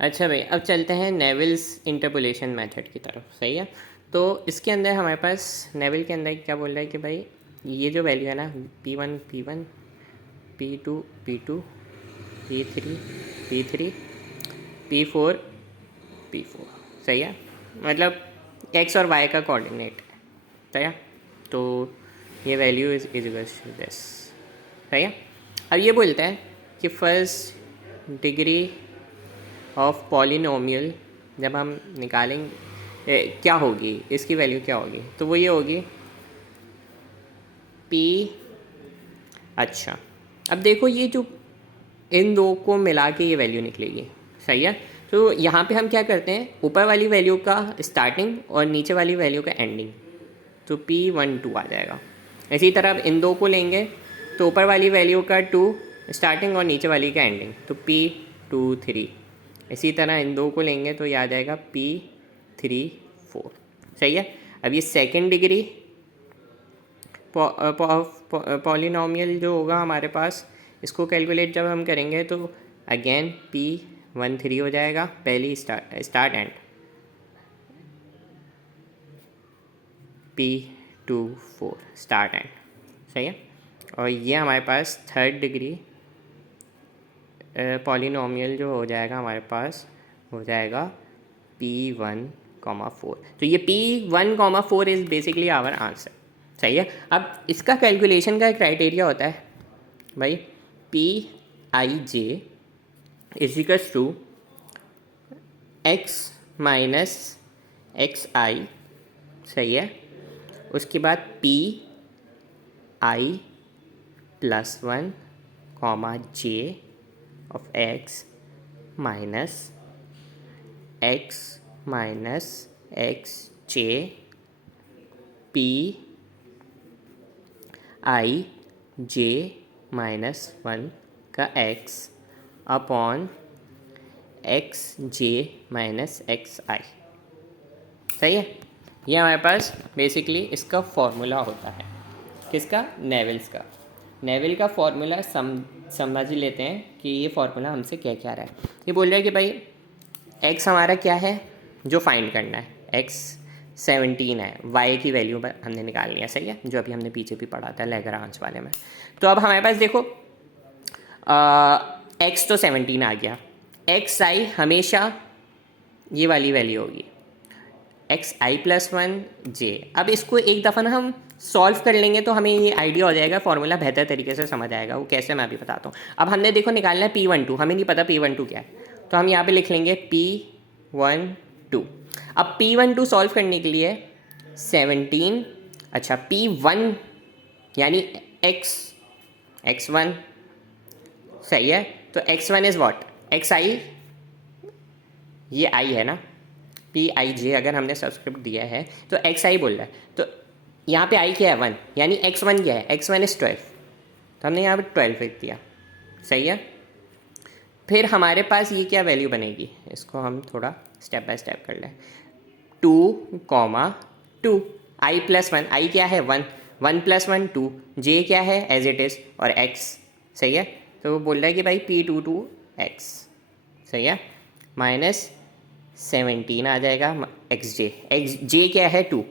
अच्छा भाई, अब चलते हैं नेविल्स इंटरपोलेशन मेथड की तरफ। सही है। तो इसके अंदर हमारे पास नेविल के अंदर क्या बोल रहा है कि भाई ये जो वैल्यू है ना, P1 P1, P2 P2, P3 P3, P4 P4। सही है। मतलब एक्स और वाई का कोऑर्डिनेट है। सही है। तो ये value is equals to this. सही है। अब ये बोलता है कि फर्स्ट डिग्री ऑफ पॉलिनोमियल जब हम निकालेंगे क्या होगी, इसकी वैल्यू क्या होगी, तो वो ये होगी P। अच्छा, अब देखो ये जो इन दो को मिला के ये वैल्यू निकलेगी। सही है। तो यहाँ पे हम क्या करते हैं, ऊपर वाली वैल्यू का स्टार्टिंग और नीचे वाली वैल्यू का एंडिंग, तो P12 आ जाएगा। इसी तरह अब इन दो को लेंगे तो ऊपर वाली वैल्यू का 2 स्टार्टिंग और नीचे वाली का एंडिंग, तो P23। इसी तरह इन दो को लेंगे तो ये आ जाएगा P34। सही है। अब ये सेकेंड डिग्री पॉलिनोमियल जो होगा हमारे पास, इसको कैलकुलेट जब हम करेंगे तो अगेन P13 हो जाएगा, पहली start and P24 start and. सही है। और ये हमारे पास थर्ड डिग्री पॉलिनोमियल जो हो जाएगा हमारे पास हो जाएगा P1,4। तो ये P1,4 is basically our answer. सही है। अब इसका कैलकुलेशन का क्राइटेरिया होता है भाई Pij equals to x minus xi। सही है। उसके बाद Pi +1 j of x minus x minus xj Pi j -1 का x अपॉन xj xi। सही है। ये हमारे पास बेसिकली इसका फॉर्मूला होता है। किसका? नेविल्स का। नेविल का फॉर्मूला समझ ही लेते हैं कि ये फॉर्मूला हमसे क्या क्या रहा है। ये बोल रहा है कि भाई x हमारा क्या है जो फाइंड करना है, x 17 है, y की वैल्यू हमने निकालनी है। सही है, जो अभी हमने पीछे भी पढ़ा था लैग्रांज वाले में। तो अब हमारे पास देखो x तो 17 आ गया, xi हमेशा ये वाली वैल्यू होगी xi+1 j। अब इसको एक दफ़ा ना हम सॉल्व कर लेंगे तो हमें ये आइडिया हो जाएगा, फॉर्मूला बेहतर तरीके से समझ आएगा। वो कैसे मैं अभी बताता हूँ। अब हमने देखो निकालना है P12, हमें नहीं पता P12 क्या है, तो हम यहाँ पे लिख लेंगे P12। अब P12 सॉल्व करने के लिए 17, अच्छा P1 यानी x1। सही है। तो x1 इज़ वॉट, xi, ये i है ना, Pij अगर हमने सब्सक्रिप्ट दिया है तो xi बोल रहा है, तो यहाँ पे i क्या है 1, यानी x1 क्या है, x1 इज़ 12, तो हमने यहाँ पे 12 लिख दिया। सही है। फिर हमारे पास ये क्या वैल्यू बनेगी, इसको हम थोड़ा स्टेप बाय स्टेप कर लें। 2,2 i+1, i क्या है 1, 1 + 1 2, j क्या है एज इट इज़, और x। सही है। तो वो बोल रहा है कि भाई P22 x। सही है। -17 आ जाएगा xj क्या है 2,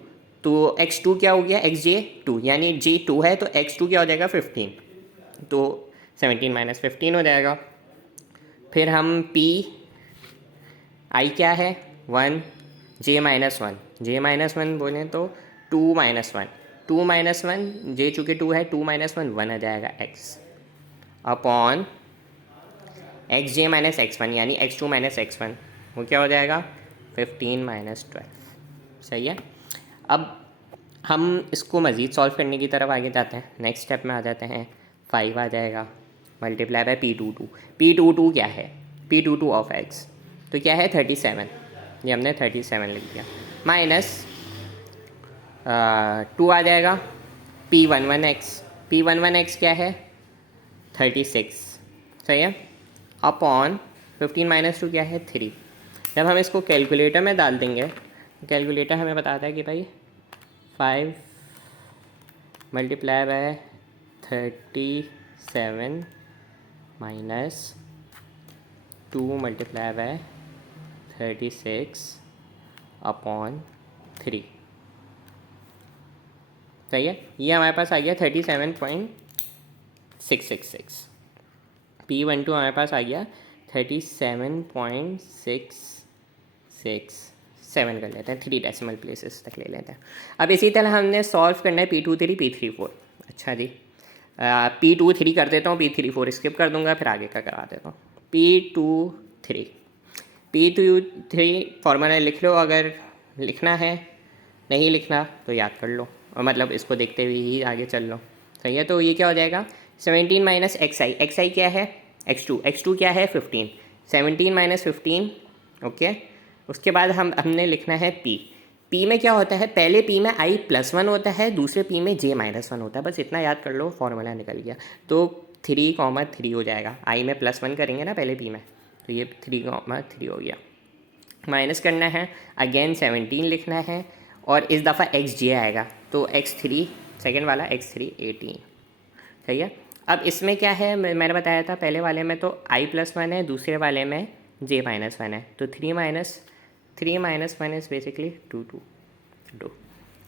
तो x2 क्या हो गया xj 2, यानी j 2 है तो x2 क्या हो जाएगा 15, तो 17 - 15 हो जाएगा। फिर हम i क्या है 1, j -1 बोलें तो 2 - 1, 2 - 1 j चूँकि 2 है, 2 - 1 आ जाएगा x अपॉन xj -x1 यानी x2 - x1, वो क्या हो जाएगा 15 - 12। सही है। अब हम इसको मज़ीद सॉल्व करने की तरफ आगे जाते हैं। नेक्स्ट स्टेप में आ जाते हैं, 5 आ जाएगा मल्टीप्लाई बाय P22। P22 क्या है, P22 ऑफ x तो क्या है 37, ये हमने 37 लिख दिया, माइनस 2 आ जाएगा P11x क्या है 36। सही है। अपॉन 15 - 2 क्या है 3। जब हम इसको कैलकुलेटर में डाल देंगे, कैलकुलेटर हमें बताता है कि भाई 5 मल्टीप्लाई बाय 37 - 2 मल्टीप्लाई बाय 36/3। सही है, ये हमारे पास आ गया 37.666। P12 हमारे पास आ गया 37.667 कर लेते हैं, 3 डेसिमल प्लेसेस तक ले लेते हैं। अब इसी तरह हमने सॉल्व करना है P23 P34। अच्छा जी, P23 कर देता हूँ, P34 स्किप कर दूंगा, फिर आगे का करा देता हूँ। P23 फॉर्मूला लिख लो, अगर लिखना है, नहीं लिखना तो याद कर लो, और मतलब इसको देखते हुए ही आगे चल लो। सही है, तो ये क्या हो जाएगा 17 माइनस एक्स आई क्या है एक्स टू क्या है 15, 17 माइनस 15। ओके, उसके बाद हमने लिखना है पी में क्या होता है, पहले पी में i+1 होता है, दूसरे पी में j-1 होता है, बस इतना याद कर लो, फॉर्मूला निकल गया। तो 3,3 हो जाएगा, i में +1 करेंगे ना पहले पी में, तो ये 3,3 हो गया। माइनस करना है, अगेन 17 लिखना है, और इस दफ़ा xj आएगा, तो x3 सेकेंड वाला x3 18। सही है, अब इसमें क्या है, मैंने बताया था पहले वाले में तो i+1 है, दूसरे वाले में j-1 है, तो 3 माइनस 1 इज़ बेसिकली 2।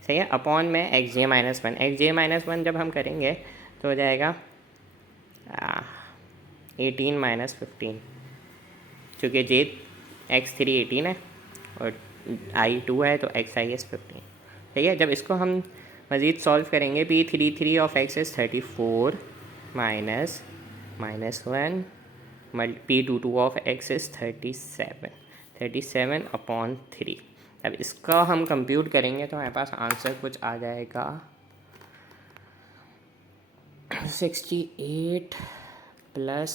सही है, अपॉन में xj-1 जब हम करेंगे तो हो जाएगा 18 माइनस 15, चूँकि x3 18 है और i2 है, तो xi इज़ 15। ठीक है, जब इसको हम मज़ीद सॉल्व करेंगे, P33 of x is 34 minus -1, P22 of x is 37/3। अब इसका हम कंप्यूट करेंगे तो हमारे पास आंसर कुछ आ जाएगा 68 प्लस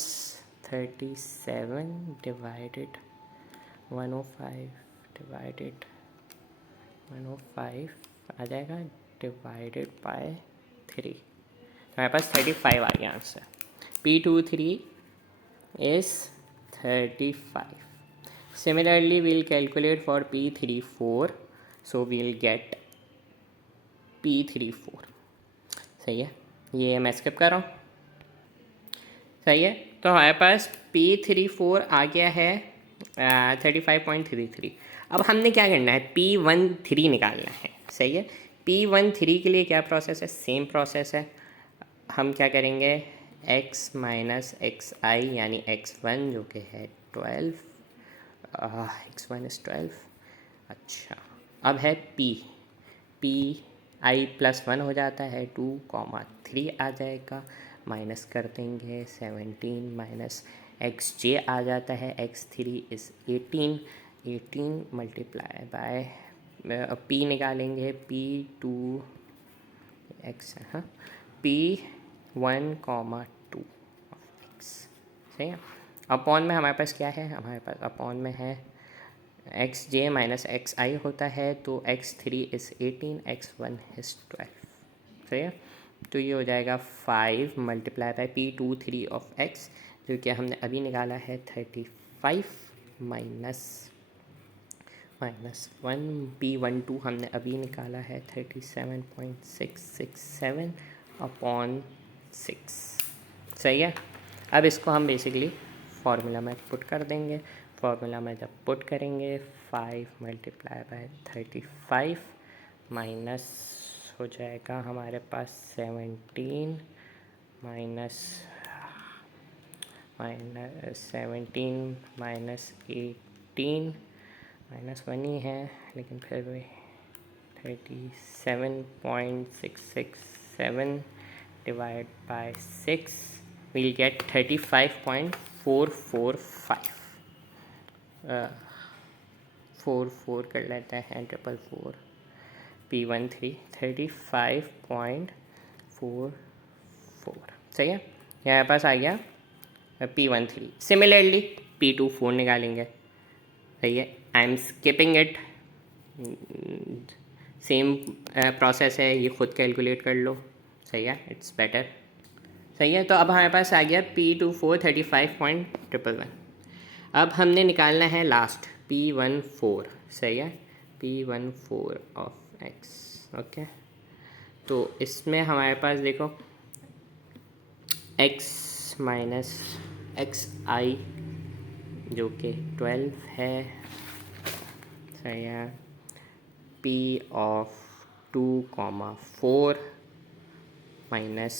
37 डिवाइडेड 105 डिवाइडेड 105 आ जाएगा डिवाइडेड बाय 3। हमारे पास 35 आ गया answer. P23 is 35. Similarly, we'll calculate for P34. So we'll get P34. सही है, ये मैं स्किप कर रहा हूँ। सही है, तो हमारे पास P34 आ गया है 35.33। अब हमने क्या करना है, P13 निकालना है। सही है, P13 के लिए क्या प्रोसेस है, सेम प्रोसेस है। हम क्या करेंगे, x माइनस एक्स आई यानी x1 जो कि है 12, x1 इज़ 12। अच्छा, अब है p i+1 हो जाता है 2,3 आ जाएगा, माइनस कर देंगे 17 माइनस xj आ जाता है x3 is 18 multiply by p निकालेंगे p2 x, हाँ p1,2 ऑफ x। सही है, अपॉन में हमारे पास क्या है, हमारे पास अपॉन में है xj माइनस xi होता है, तो x3 इज़ 18, x1 इज़ 12। सही है, तो ये हो जाएगा 5 multiply by P23 of x, जो कि हमने अभी निकाला है 35 माइनस 1 P12 हमने अभी निकाला है 37.667 अपॉन 6। सही है, अब इसको हम बेसिकली फार्मूला में पुट कर देंगे। फार्मूला में जब पुट करेंगे 5 मल्टीप्लाई बाय 35 माइनस हो जाएगा हमारे पास 17 माइनस 18 माइनस 1 ही है, लेकिन फिर भी 37.667 डिवाइड बाय 6 we'll get 35.445। 4 कर लेते हैं, 444 P13 35.44। सही है, यहाँ पास आ गया P13। सिमिलरली P24 निकालेंगे। सही है, I am skipping it, same process है, ये खुद कैलकुलेट कर लो। सही है, इट्स बेटर। सही है, तो अब हमारे पास आ गया P24 35.111। अब हमने निकालना है लास्ट P14। सही है, P14 ऑफ x। ओके, तो इसमें हमारे पास देखो x माइनस एक्स आई जो कि 12 है सही है। P of 2,4 minus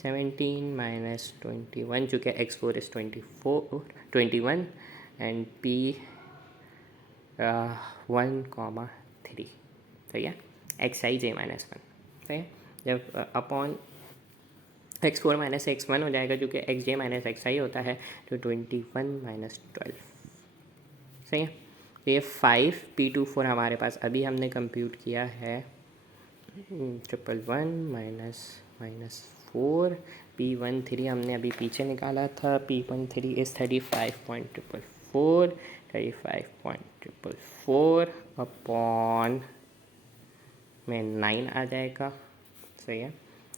17 minus 21 चूँकि x4 is 21 and P 1,3 सही है। xi j माइनस 1 सही है। जब अपॉन x4 माइनस x1 हो जाएगा जो कि xj माइनस xi होता है तो 21 माइनस 12 सही है। तो ये 5 P24 हमारे पास अभी हमने कंप्यूट किया है 111 माइनस 4 P13 हमने अभी पीछे निकाला था। P13 इज़ 35.4 अपॉन में 9 आ जाएगा सही है।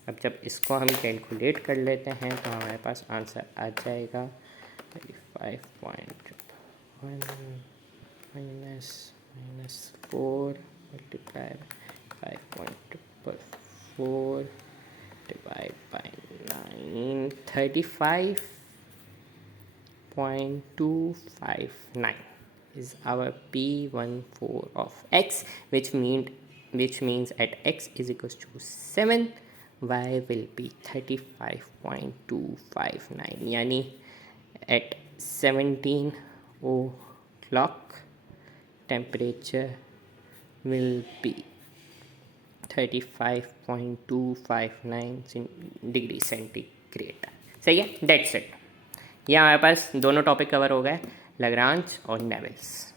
अब जब इसको हम कैलकुलेट कर लेते हैं तो हमारे पास आंसर आ जाएगा 35.1 minus 4 multiply 5.4 divide by 9 35.259 is our P14 of x which means at x is equals to 7 y will be 35.259 यानी at 17 o'clock temperature will be 35.259 degree centigrade सही है। That's it. ये हमारे पास दोनों टॉपिक कवर हो गए, Lagrange और नेविल्स।